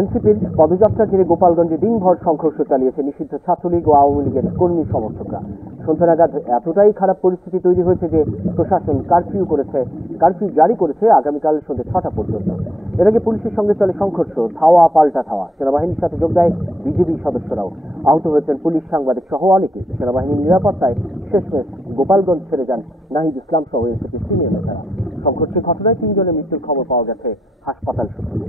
এনসিপির পদযাত্রা ঘিরে গোপালগঞ্জে দিনভর সংঘর্ষ চালিয়েছে নিষিদ্ধ ছাত্রলীগ ও আওয়ামী লীগের কর্মী সমর্থকরা। সন্ধ্যা নাগাদ এতটাই খারাপ পরিস্থিতি তৈরি হয়েছে যে প্রশাসন কারফিউ জারি করেছে আগামীকাল সন্ধ্যে 6টা পর্যন্ত। এর আগে পুলিশের সঙ্গে চলে সংঘর্ষ, ধাওয়া পাল্টা ধাওয়া। সেনাবাহিনীর সাথে যোগ দেয় বিজিবি সদস্যরাও। আহত হয়েছেন পুলিশ, সাংবাদিক সহ অনেকে। সেনাবাহিনীর নিরাপত্তায় শেষমেশ গোপালগঞ্জ ছেড়ে যান নাহিদ ইসলাম সহ এনসিপির সিনিয়র নেতারা। সংঘর্ষের ঘটনায় 3 জনের মৃত্যুর খবর পাওয়া গেছে হাসপাতাল সূত্রে।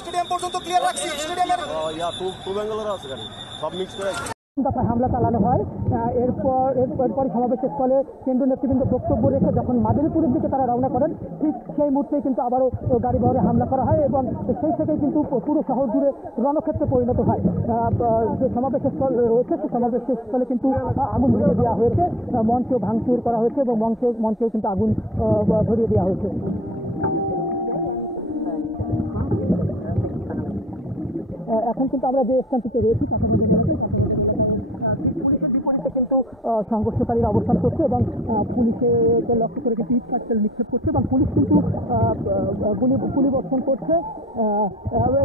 স্টেডিয়াম পর্যন্ত ক্লিয়ার রাখছি। স্টেডিয়ামের সব মিক্স করে দফায় হামলা চালানো হয়। এরপর সমাবেশের স্থলে কেন্দ্রীয় নেতৃবৃন্দ বক্তব্য রেখে যখন মাদারীপুরের দিকে তারা রওনা করেন, ঠিক সেই মুহূর্তেই কিন্তু আবারও গাড়ি বহরে হামলা করা হয় এবং সেই থেকেই কিন্তু পুরো শহর জুড়ে রণক্ষেত্রে পরিণত হয়। যে সমাবেশের স্থল রয়েছে সেই সমাবেশের স্থলে কিন্তু আগুন ধরিয়ে দেওয়া হয়েছে, মঞ্চ ভাঙচুর করা হয়েছে এবং মঞ্চেও কিন্তু আগুন ধরিয়ে দেওয়া হয়েছে। এখন কিন্তু আমরা যে স্থানটিতে রয়েছি কিন্তু সংঘর্ষকারীরা অবস্থান করছে এবং পুলিশকে লক্ষ্য করে কিন্তু ইট পাটকেল নিক্ষেপ করছে এবং পুলিশ কিন্তু গুলি বর্ষণ করছে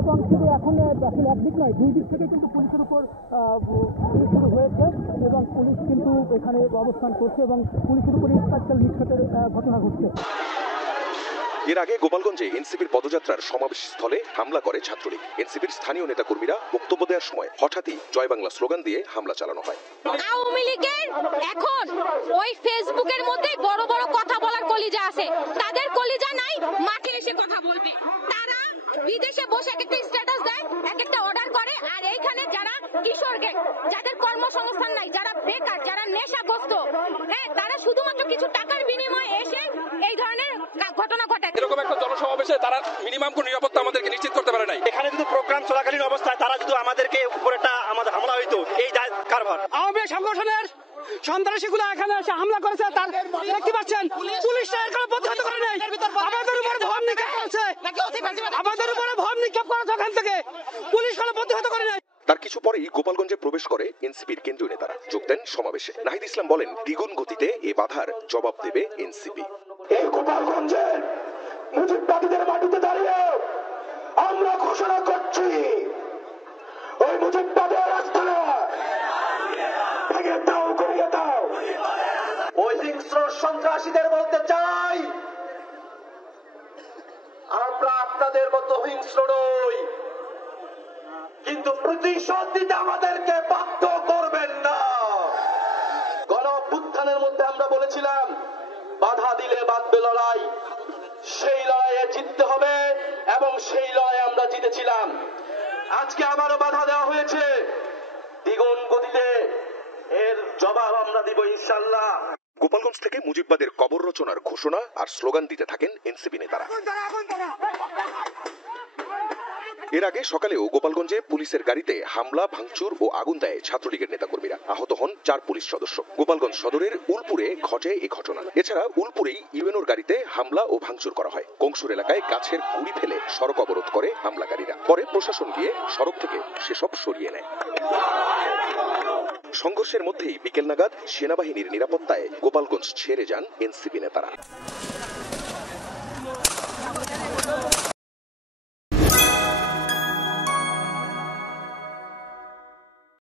এবং শুধু এখন আসলে একদিক নয়, 2 দিক থেকে কিন্তু পুলিশের উপর শুরু হয়েছে এবং পুলিশ কিন্তু এখানে অবস্থান করছে এবং পুলিশের উপর ইট পাটকেল নিক্ষেপের ঘটনা ঘটছে। এর আগে গোপালগঞ্জে এনসিপির পদযাত্রার সমাবেশ স্থলে হামলা করে ছাত্রলীগ। এনসিপির স্থানীয় নেতাকর্মীরা বক্তব্য দেওয়ার সময় হঠাৎই জয় বাংলা স্লোগান দিয়ে হামলা চালানো হয়। আওয়ামী লীগের এখন ওই ফেসবুকের মধ্যে বড় বড় কথা বলার কলিজা আছে, তাদের কলিজা নাই, মাঠে এসে কথা বলবে। তারা বিদেশে বসে এক একটা স্ট্যাটাস দেয়, এক একটা অর্ডার করে, আর এইখানে যারা কিশোর গ্যাং, যাদের কর্মসংস্থান নাই, যারা বেকার, যারা নেশাগ্রস্ত, তারা শুধুমাত্র কিছু টাকার বিনিময়ে এসে এই ধরনের ঘটনা ঘটায়। এরকম একটা জনসমাবেশে তারা মিনিমাম কোন নিরাপত্তা আমাদেরকে নিশ্চিত করতে পারে নাই। এখানে যদি প্রোগ্রাম চলাকালীন অবস্থায় তারা যদি আমাদেরকে উপরেটা আমাদের হামলা হইতো, এই কারবার আওয়ামী সংগঠনের সন্ত্রাসীগুলো এখানে এসে হামলা করেছে, তার দেখতে পাচ্ছেন পুলিশরা এখানে প্রতিহত করে নাই, আমাদের উপরে ভবন নিক্ষেপ করেছে, আমাদের উপরে ভবন নিক্ষেপ করেছে, ওখান থেকে পুলিশ কোনো প্রতিহত করে নাই। তার কিছু পরেই গোপালগঞ্জে প্রবেশ করে এনসিপির কেন্দ্রীয় নেতারা। যোগ দেন সমাবেশে। নাহিদ ইসলাম বলেন, দ্বিগুণ গতিতে এ বাধার জবাব দেবে এনসিপি। এই গোপালগঞ্জে মুজিববাদীদের মাটিতে দাঁড়িয়ে আমরা ঘোষণা করছি, ওই মুজিববাদের রাস্তায় ভেঙে দাও, গড়িয়ে দাও। ওই হিংস্র সন্ত্রাসীদের বলতে চাই, আমরা আপনাদের মতো হিংস্র নই, কিন্তু প্রতিশোধ দিতে আমাদেরকে বাধ্য করবেন না। গণ অভ্যুত্থানের মধ্যে আমরা বলেছিলাম, বাধা দিলে বাঁধবে লড়াই, সেই লড়াইয়ে জিততে হবে এবং সেই লড়াইয়ে আমরা জিতেছিলাম। আজকে আবারও বাধা দেওয়া হয়েছে, দ্বিগুণ গতিতে এর জবাব আমরা দিব ইনশাআল্লাহ। গোপালগঞ্জ থেকে মুজিববাদের কবর রচনার ঘোষণা আর স্লোগান দিতে থাকেন এনসিপি নেতারা। এর আগে সকালেও গোপালগঞ্জে পুলিশের গাড়িতে হামলা, ভাঙচুর ও আগুন দেয় ছাত্রলীগের নেতাকর্মীরা। আহত হন 4 পুলিশ সদস্য। গোপালগঞ্জ সদরের উলপুরে ঘটে এই ঘটনা। এছাড়া উলপুরেই ইউএনওর গাড়িতে হামলা ও ভাঙচুর করা হয়। কংসুর এলাকায় গাছের গুঁড়ি ফেলে সড়ক অবরোধ করে হামলাকারীরা। পরে প্রশাসন গিয়ে সড়ক থেকে সেসব সরিয়ে নেয়। সংঘর্ষের মধ্যেই বিকেল নাগাদ সেনাবাহিনীর নিরাপত্তায় গোপালগঞ্জ ছেড়ে যান এনসিপি নেতারা।